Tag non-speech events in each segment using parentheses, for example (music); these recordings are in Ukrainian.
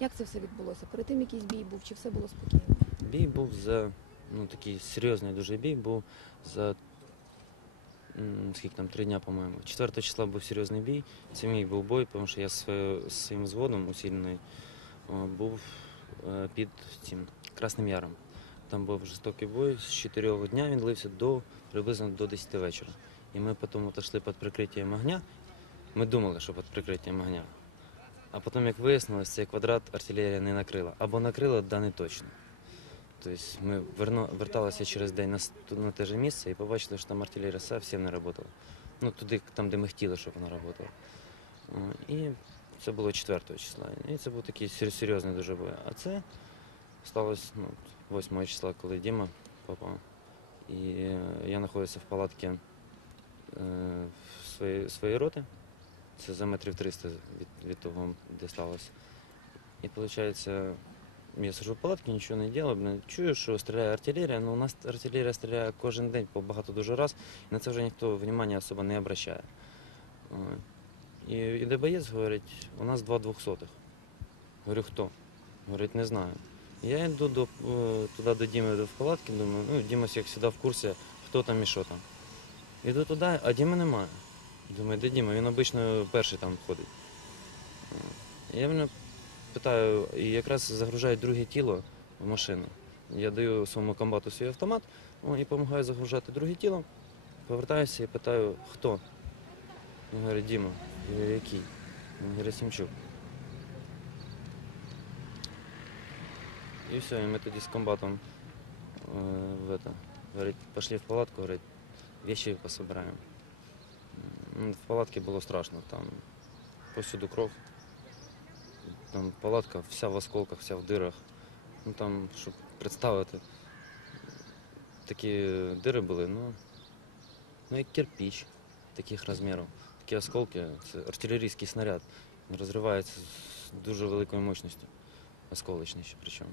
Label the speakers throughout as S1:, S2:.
S1: Як це все відбулося? Перед тим якийсь бій був, чи все було спокійно?
S2: Бій був за ну такий серйозний дуже бій був за скільки там три дня, по-моєму. 4 числа був серйозний бій. Це мій був бой, тому що я з своїм зводом усілений о, був е, під цим Красним Яром. Там був жорстокий бой. З 4 дня він лився до приблизно до 10 вечора. І ми потім отошли під прикриттям огня. Ми думали, що під прикриттям огня. А потім, як вияснилось, цей квадрат артилерія не накрила. Або накрила, да не точно. Тобто ми верно, верталися через день на, на те ж місце і побачили, що там артилерія зовсім не працювала. Ну, туди, там, де ми хотіли, щоб вона працювала. І це було 4 числа. І це був такий серйозний дуже бой. А це сталося ну, 8 числа, коли Діма попав. І я знаходився в палатці е, своєї, своєї роти. Це за метрів 300 від, від того, де сталося. І виходить, я сижу в палатці, нічого не роблю, чую, що стріляє артилерія, але у нас артилерія стріляє кожен день по багато дуже раз, і на це вже ніхто внимання особо не обращає. О, І, і де боєць говорить, у нас два двохсотих. Говорю, хто? Говорить, не знаю. Я йду до, е, туди до Діми в палатки, думаю, ну, Діма як завжди в курсі, хто там і що там. Іду туди, а Діми немає. Думаю, де Діма? Він обично перший там ходить. Е, Я мене питаю, і якраз загружають друге тіло в машину. Я даю своєму комбату свій автомат о, і допомагаю загружати друге тіло. Повертаюся і питаю, хто? Він говорить, Діма. Я говорю, який? Він говорить, Сімчук. І все, і ми тоді з комбатом е, в это, говорить, пошли в палатку, говорить, вещи пособираем. В палатці було страшно, там повсюду кров. Там палатка вся в осколках, вся в дирах. Ну там, щоб представити, такі дири були, ну, ну як кирпич таких розмірів. Такі осколки, це артилерійський снаряд. Він розривається з дуже великою мощністю. Осколочний ще причому.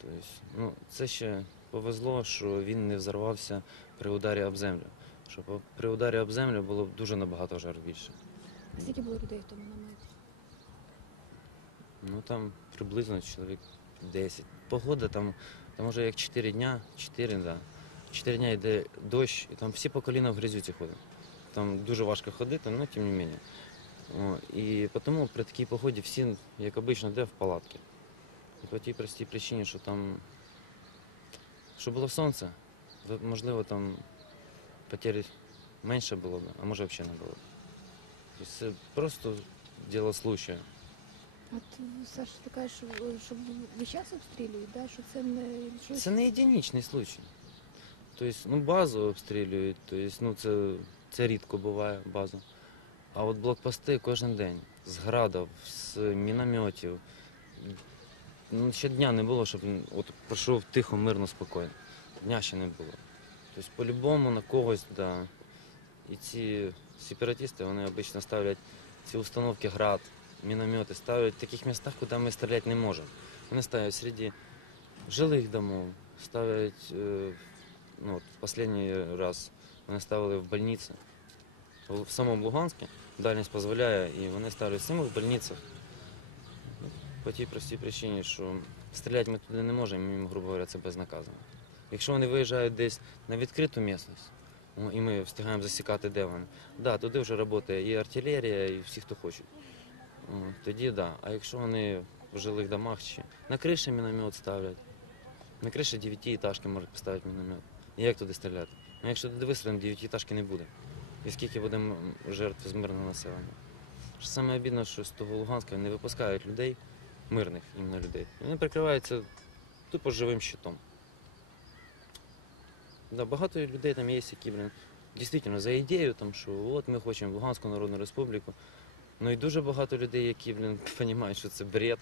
S2: Тобто, ну, це ще повезло, що він не взорвався при ударі об землю. Що при ударі об землю було б дуже набагато жар більше.
S1: А Скільки було людей в тому наметі?
S2: Ну там приблизно чоловік 10. Погода там, там уже як 4 дня, 4, да. 4 дня йде дощ, і там всі по коліна в грязюці ходять. Там дуже важко ходити, але тим не менше. О, і тому при такій погоді всі, як обично, йде в палатки. І по тій простій причині, що там, що було сонце, можливо, там потері менше було б, а може взагалі не було. Тобто це просто діло случая.
S1: От Саш, ти кажеш, що, що весь час обстрілюють, да? що це не щось.
S2: Це не єдиничний случай. Тобто, ну, базу обстрілюють, тобто, ну, це, це рідко буває базу. А от блокпости кожен день з градів, з мінометів. Ну, ще дня не було, щоб він от пройшов тихо, мирно, спокійно. Дня ще не було. Тобто, по-любому на когось, да. І ці сепаратисти, вони обично ставлять ці установки град, міномети, ставлять в таких містах, куди ми стріляти не можемо. Вони ставлять серед жилих домов, ставлять, е, ну, в останній раз вони ставили в больниці, в в самому Луганську, дальність дозволяє, і вони ставлять в самих больницях. Ну, По тій простій причині, що стріляти ми туди не можемо, грубо говоря, це безнаказано. Якщо вони виїжджають десь на відкриту місцевість, ну, і ми встигаємо засікати, де вони, да, туди вже працює і артилерія, і всі, хто хочуть. Тоді так. Да. А якщо вони в жилих домах чи на криші міномет ставлять, на криші дев'ятиэтажки можуть поставити міномет. І як туди стріляти? Ну, якщо туди вистрілимо, дев'ятиэтажки не буде. І скільки буде жертв з мирного населення? Що саме обідно, що з того Луганська не випускають людей, мирних іменно людей. Вони прикриваються тупо живим щитом. Да, багато людей там є, які, блін, дійсно за ідею, там, що от ми хочемо Луганську Народну Республіку. Ну і дуже багато людей, які, блін, (laughs) розуміють, що це бред,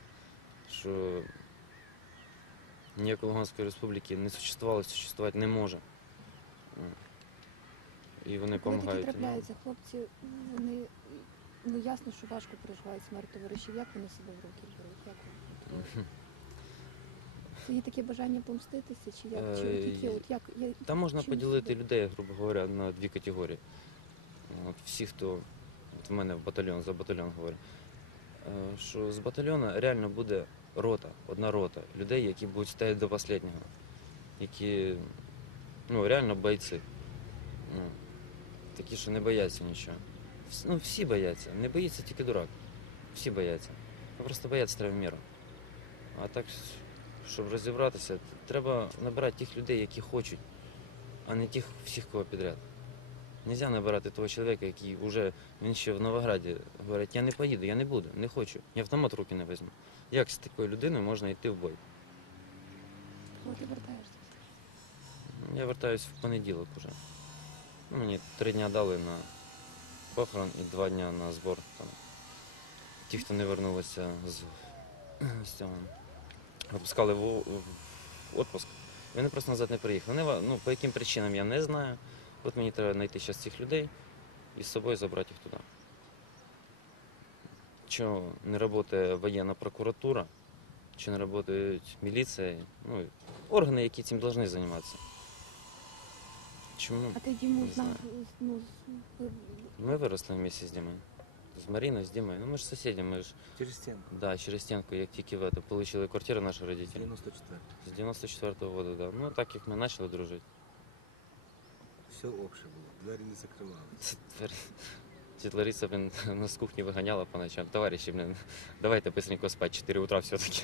S2: що ніякої Луганської республіки не существувало, существувати не може. І вони
S1: Коли такі
S2: допомагають.
S1: трапляються, хлопці, вони ну ясно, що важко переживають смерть товаришів. Як вони себе в руки беруть? Як вони? Є таке бажання помститися, чи як? Чи
S2: Е,
S1: от як я
S2: Там можна
S1: чим
S2: поділити
S1: себе?
S2: людей, грубо говоря, на дві категорії. От всі, хто от в мене в батальйон, за батальйон говорю. е, що з батальйону реально буде рота, одна рота людей, які будуть стояти до останнього. Які ну, реально бойці. Ну, такі, що не бояться нічого. Вс- Ну, всі бояться. Не боїться тільки дурак. Всі бояться. Ну, просто бояться треба в міру. А так, щоб розібратися, треба набирати тих людей, які хочуть, а не тих всіх, кого підряд. Нельзя набирати того чоловіка, який вже він ще в Новограді говорить, я не поїду, я не буду, не хочу, я автомат в руки не візьму. Як з такою людиною можна йти в бой?
S1: Коли ти вертаєшся?
S2: Я вертаюсь в понеділок уже. Ну, мені три дня дали на похорон і два дня на збор. Там. Ті, хто не вернулися з, (clears throat) з цього. Випускали в, в отпуск. Вони просто назад не приїхали. Вони, ну, по яким причинам я не знаю. От мені треба знайти зараз цих людей і з собою забрати їх туди. Чого не працює воєнна прокуратура, чи не працює міліція, ну, органи, які цим повинні займатися. Чому?
S1: А ти Діму знав,
S2: Ми виросли вместе з Дімою. З Маріною, з Дімою. Ну ми ж сусіді, ми ж
S3: Через стенку.
S2: да, через стінку, як тільки в это, получили квартиру наші родителі.
S3: 94.
S2: З 94-го року, да. Ну так як ми почали дружити.
S3: Все обще було. Двері не закривали.
S2: Це тепер Лариса, блин, (laughs) нас з кухні виганяла по ночам. Товариші, блин, давайте быстренько спать, 4 утра все-таки.